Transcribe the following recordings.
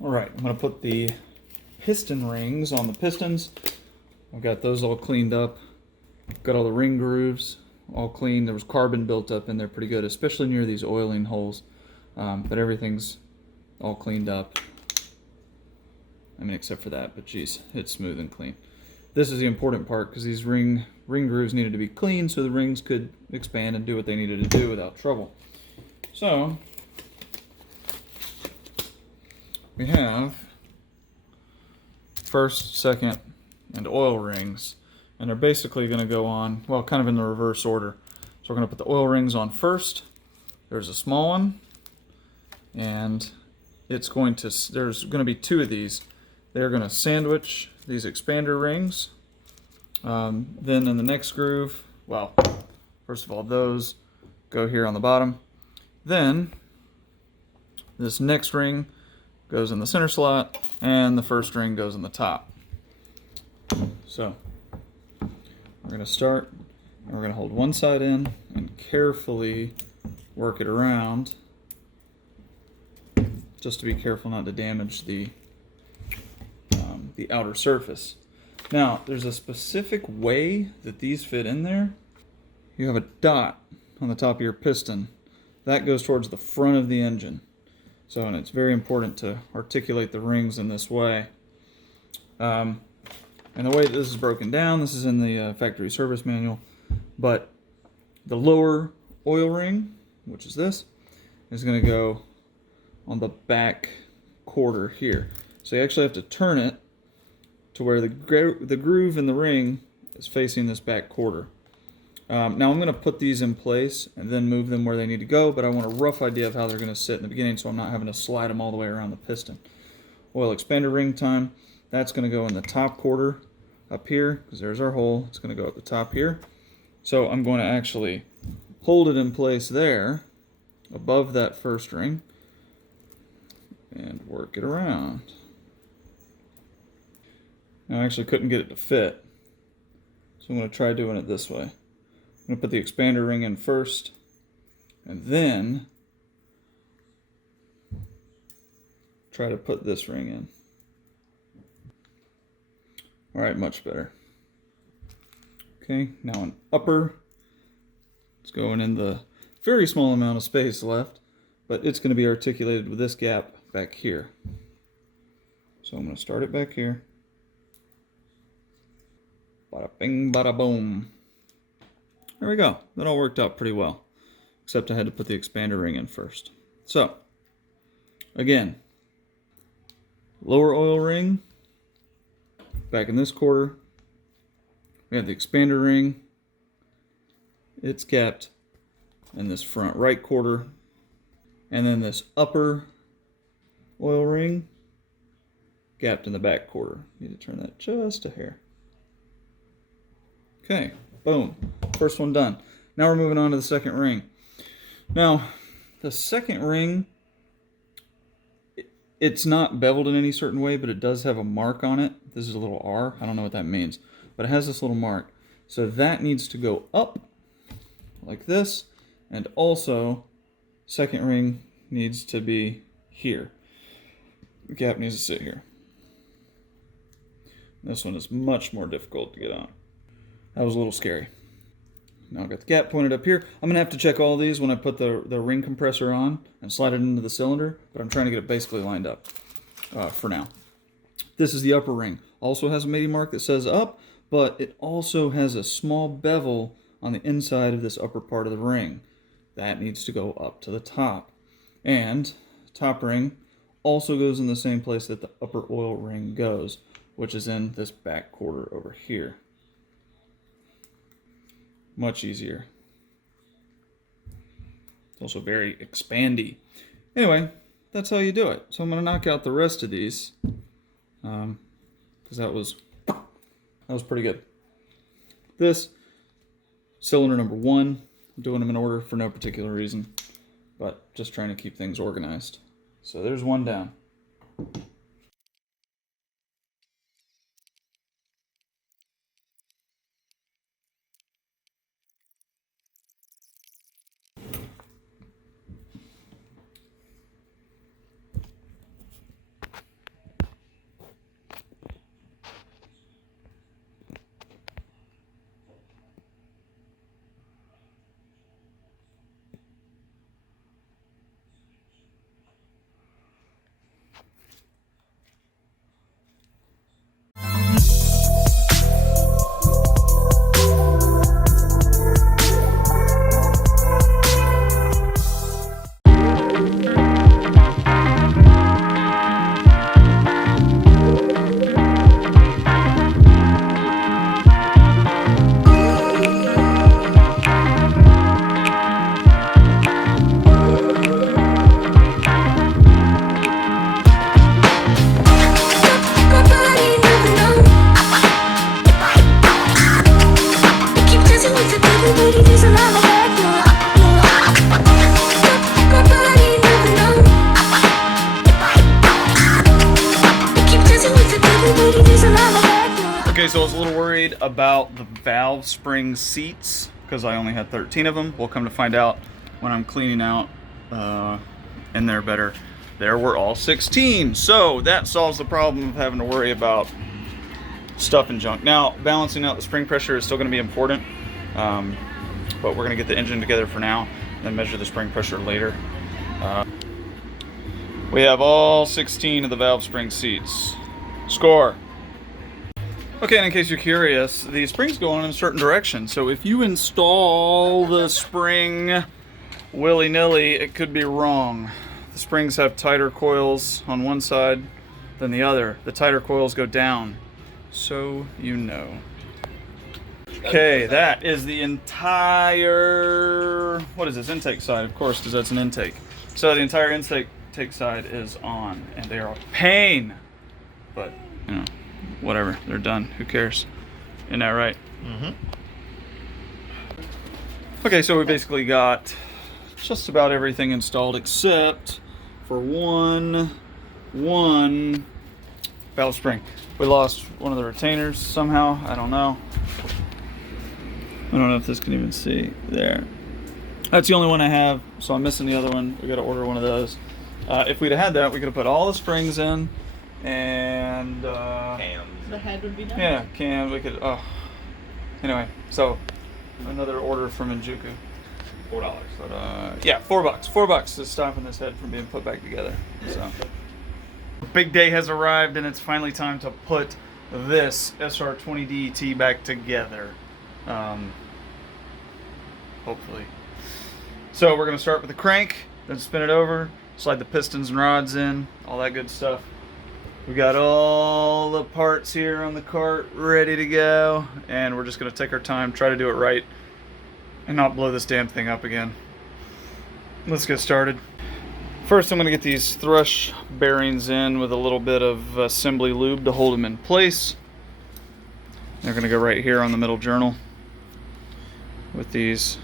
Alright, I'm going to put the piston rings on the pistons. I've got those all cleaned up. Got all the ring grooves all clean. There was carbon built up in there pretty good, especially near these oiling holes. But everything's all cleaned up. I mean, except for that, but geez, it's smooth and clean. This is the important part because these ring grooves needed to be clean so the rings could expand and do what they needed to do without trouble. So, we have first, second, and oil rings. And they're basically going to go on, well, kind of in the reverse order. So we're going to put the oil rings on first. There's a small one. And it's going to, there's going to be two of these. They're going to sandwich these expander rings. Then in the next groove, well, first of all, those go here on the bottom. Then this next ring goes in the center slot, and the first ring goes in the top. So we're going to start, and we're going to hold one side in and carefully work it around, just to be careful not to damage the outer surface. Now, there's a specific way that these fit in there. You have a dot on the top of your piston. That goes towards the front of the engine. So, and it's very important to articulate the rings in this way. And the way this is broken down, this is in the factory service manual, but the lower oil ring, which is this, is going to go on the back quarter here. So you actually have to turn it to where the groove in the ring is facing this back quarter. Now I'm going to put these in place and then move them where they need to go, but I want a rough idea of how they're going to sit in the beginning so I'm not having to slide them all the way around the piston. Oil expander ring time, that's going to go in the top quarter up here, because there's our hole. It's going to go at the top here. So I'm going to actually hold it in place there, above that first ring, and work it around. Now I actually couldn't get it to fit, so I'm going to try doing it this way. I'm going to put the expander ring in first, and then try to put this ring in. Alright, much better. Okay, now an upper. It's going in the very small amount of space left, but it's going to be articulated with this gap back here. So I'm going to start it back here. Bada bing, bada boom. There we go. That all worked out pretty well. Except I had to put the expander ring in first. So, again, lower oil ring, back in this quarter. We have the expander ring. It's kept in this front right quarter. And then this upper oil ring gapped in the back quarter. Need to turn that just a hair. Okay, boom. First one done. Now we're moving on to the second ring. Now, the second ring, it's not beveled in any certain way, but it does have a mark on it. This is a little R. I don't know what that means, but it has this little mark. So that needs to go up like this, and also second ring needs to be here. The gap needs to sit here. This one is much more difficult to get on. That was a little scary. Now I've got the gap pointed up here. I'm going to have to check all these when I put the ring compressor on and slide it into the cylinder, but I'm trying to get it basically lined up for now. This is the upper ring. Also has a mating mark that says up, but it also has a small bevel on the inside of this upper part of the ring. That needs to go up to the top. And top ring also goes in the same place that the upper oil ring goes, which is in this back quarter over here. Much easier. It's also very expandy. Anyway, that's how you do it. So I'm going to knock out the rest of these, because that was pretty good. This, cylinder number 1, I'm doing them in order for no particular reason, but just trying to keep things organized. So there's one down. Okay, so I was a little worried about the valve spring seats because I only had 13 of them. We'll come to find out when I'm cleaning out in there better. There were all 16, so that solves the problem of having to worry about stuff and junk. Now, balancing out the spring pressure is still going to be important, but we're going to get the engine together for now and measure the spring pressure later. We have all 16 of the valve spring seats. Score. Okay, and in case you're curious, the springs go on in a certain direction. So if you install the spring willy-nilly, it could be wrong. The springs have tighter coils on one side than the other. The tighter coils go down, so you know. Okay, that is the entire, what is this, intake side, of course, because that's an intake. So the entire intake side is on, and they are a pain, but, you know, whatever, they're done, who cares? Isn't that right? Mm-hmm. Okay, so we basically got just about everything installed except for one valve spring. We lost one of the retainers somehow, I don't know. I don't know if this can even see there. That's the only one I have, so I'm missing the other one. We gotta order one of those. If we'd have had that, we could have put all the springs in and cams. The head would be done. Yeah, cams. We could. Anyway, so another order from Injuku. $4. But yeah, $4. $4 is stopping this head from being put back together. So big day has arrived, and it's finally time to put this SR20det back together. Hopefully. So we're gonna start with the crank, then spin it over, slide the pistons and rods in, all that good stuff. We got all the parts here on the cart ready to go, and we're just gonna take our time, try to do it right, and not blow this damn thing up again. Let's get started. First, I'm gonna get these thrush bearings in with a little bit of assembly lube to hold them in place. They're gonna go right here on the middle journal with these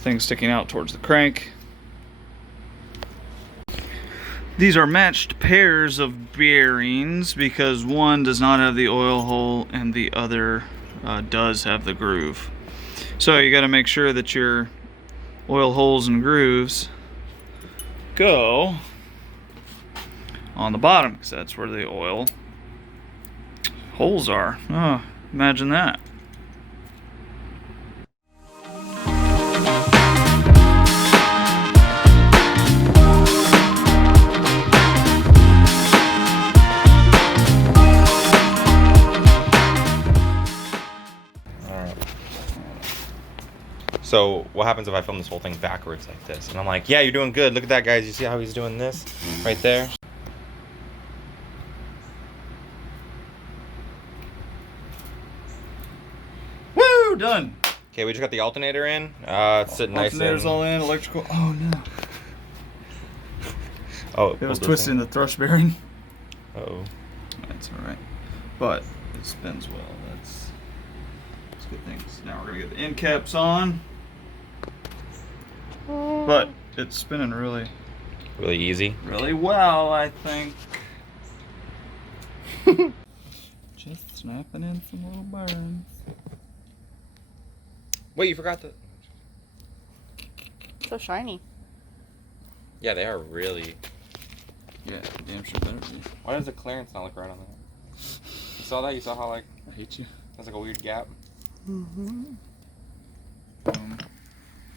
things sticking out towards the crank. These are matched pairs of bearings because one does not have the oil hole and the other does have the groove. So you got to make sure that your oil holes and grooves go on the bottom because that's where the oil holes are. Oh, imagine that. So what happens if I film this whole thing backwards like this? And I'm like, yeah, you're doing good. Look at that, guys. You see how he's doing this right there? Woo! Done. Okay, we just got the alternator in. It's sitting nice. Alternator's all in. Electrical. Oh no. Oh, it was twisting the thrush bearing. Uh-oh. That's all right, but it spins well. That's good things. Now we're gonna get the end caps on. But it's spinning really easy. Really well, I think. Just snapping in some little bearings. Wait, you forgot the... So shiny. Yeah, they are really... Yeah, damn sure better be. Why does the clearance not look right on that? You saw that? You saw how, like... I hate you. That's like a weird gap? Mm-hmm. Boom.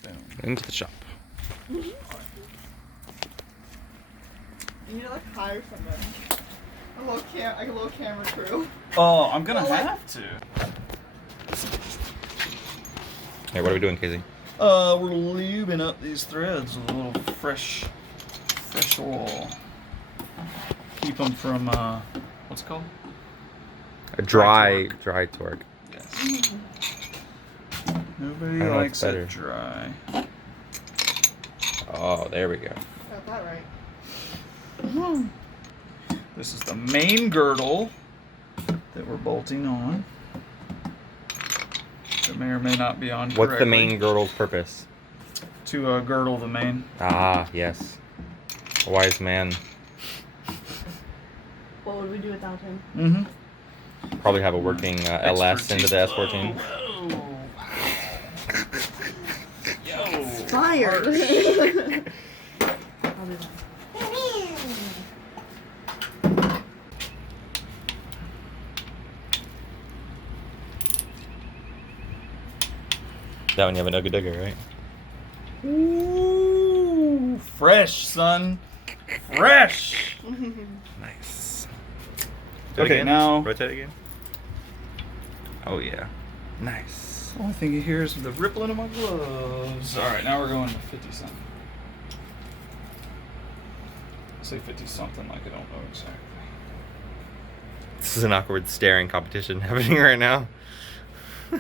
Boom. Into the shop. You need to like hire somebody. A little camera crew. Oh, I'm gonna have to. Hey, what are we doing, Casey? We're lubing up these threads with a little fresh oil. Keep them from what's it called? A dry torque. Yes. Nobody likes it dry. Oh, there we go. Got that right. Mm-hmm. This is the main girdle that we're bolting on. It may or may not be on correctly. What's the main girdle's purpose? To girdle the main. Ah, yes. A wise man. What would we do without him? Mm-hmm. Probably have a working LS into the S14. Fire. That one you have a nugget digger, right? Ooh, fresh, son. Fresh. Nice. Do it Okay, again. now. Rotate again. Oh yeah. Nice. The only thing you hear is the rippling of my gloves. All right, now we're going to 50 something. Say 50 something like I don't know exactly. This is an awkward staring competition happening right now. All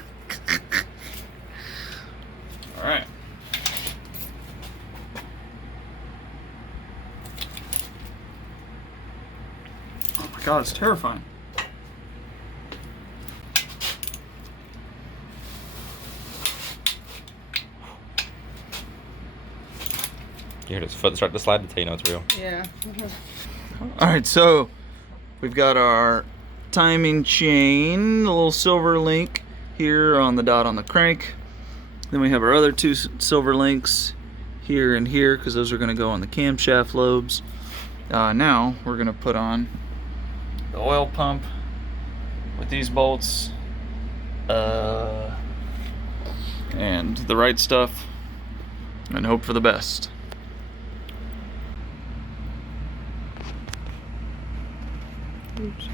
right. Oh my God, it's terrifying. You heard his foot start to slide to tell you know it's real. Yeah. All right, so we've got our timing chain, a little silver link here on the dot on the crank. Then we have our other two silver links here and here because those are going to go on the camshaft lobes. Now we're going to put on the oil pump with these bolts and the right stuff and hope for the best. Oops.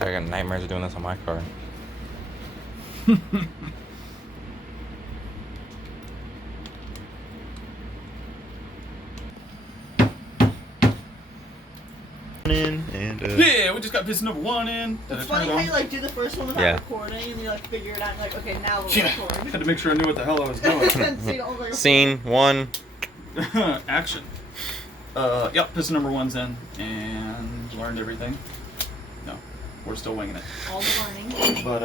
I got nightmares of doing this on my car. Yeah, we just got piston number 1 in. It's funny how you like do the first one without Yeah. recording and you like figure it out and you're like, okay, now we'll Yeah, record. had to make sure I knew what the hell I was doing. So you don't look like a Scene 1. Action. Yep, piston number 1's in and learned everything. No, we're still winging it. all the learning. But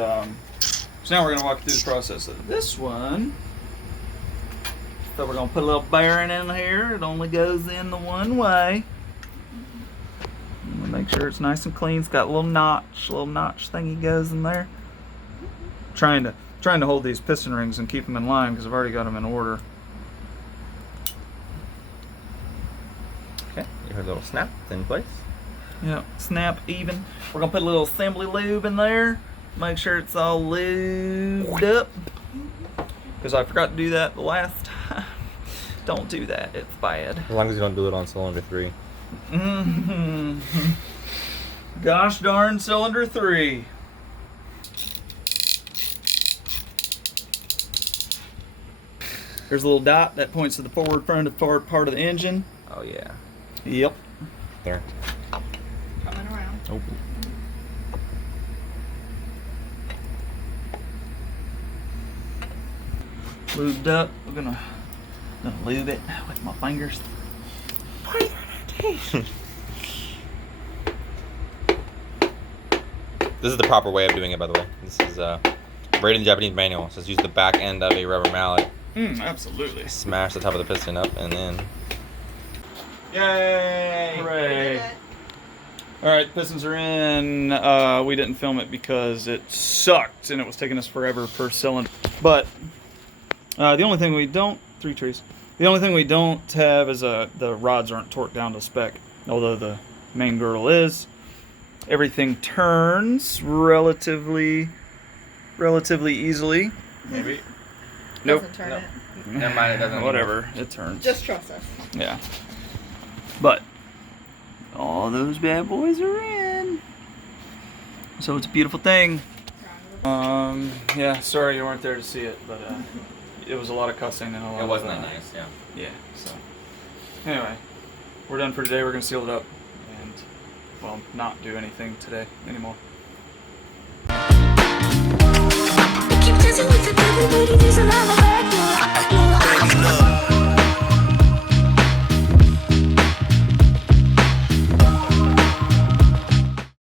so now we're gonna walk through the process of this one. So we're gonna put a little bearing in here. It only goes in the one way. Make sure it's nice and clean. It's got a little notch thingy goes in there. Trying to hold these piston rings and keep them in line because I've already got them in order. Okay, you heard a little snap. It's in place. Yeah, snap even. We're gonna put a little assembly lube in there. Make sure it's all lubed up. Because I forgot to do that the last time. Don't do that, it's bad. As long as you don't do it on cylinder 3. Gosh darn cylinder 3. There's a little dot that points to the forward part of the engine. Oh yeah. Yep. There. Coming around. Oh. Lubed up. We're gonna lube it with my fingers. This is the proper way of doing it, by the way. This is right in the Japanese manual. It says use the back end of a rubber mallet. Absolutely. Smash the top of the piston up, and then. Yay! Hooray! Alright, pistons are in. We didn't film it because it sucked and it was taking us forever per cylinder. But the only thing we don't... 3 trees. The only thing we don't have is the rods aren't torqued down to spec. Although the main girdle is. Everything turns relatively easily. Maybe. Nope. Doesn't turn it. Never mind, it doesn't. Whatever, it turns. Just trust us. Yeah. But all those bad boys are in. So it's a beautiful thing. Yeah, sorry you weren't there to see it, but it was a lot of cussing and a lot It wasn't of, that nice, yeah. Yeah, so anyway, we're done for today. We're gonna seal it up and well, not do anything today anymore. Keep dancing with the devil, but it is a lullaby.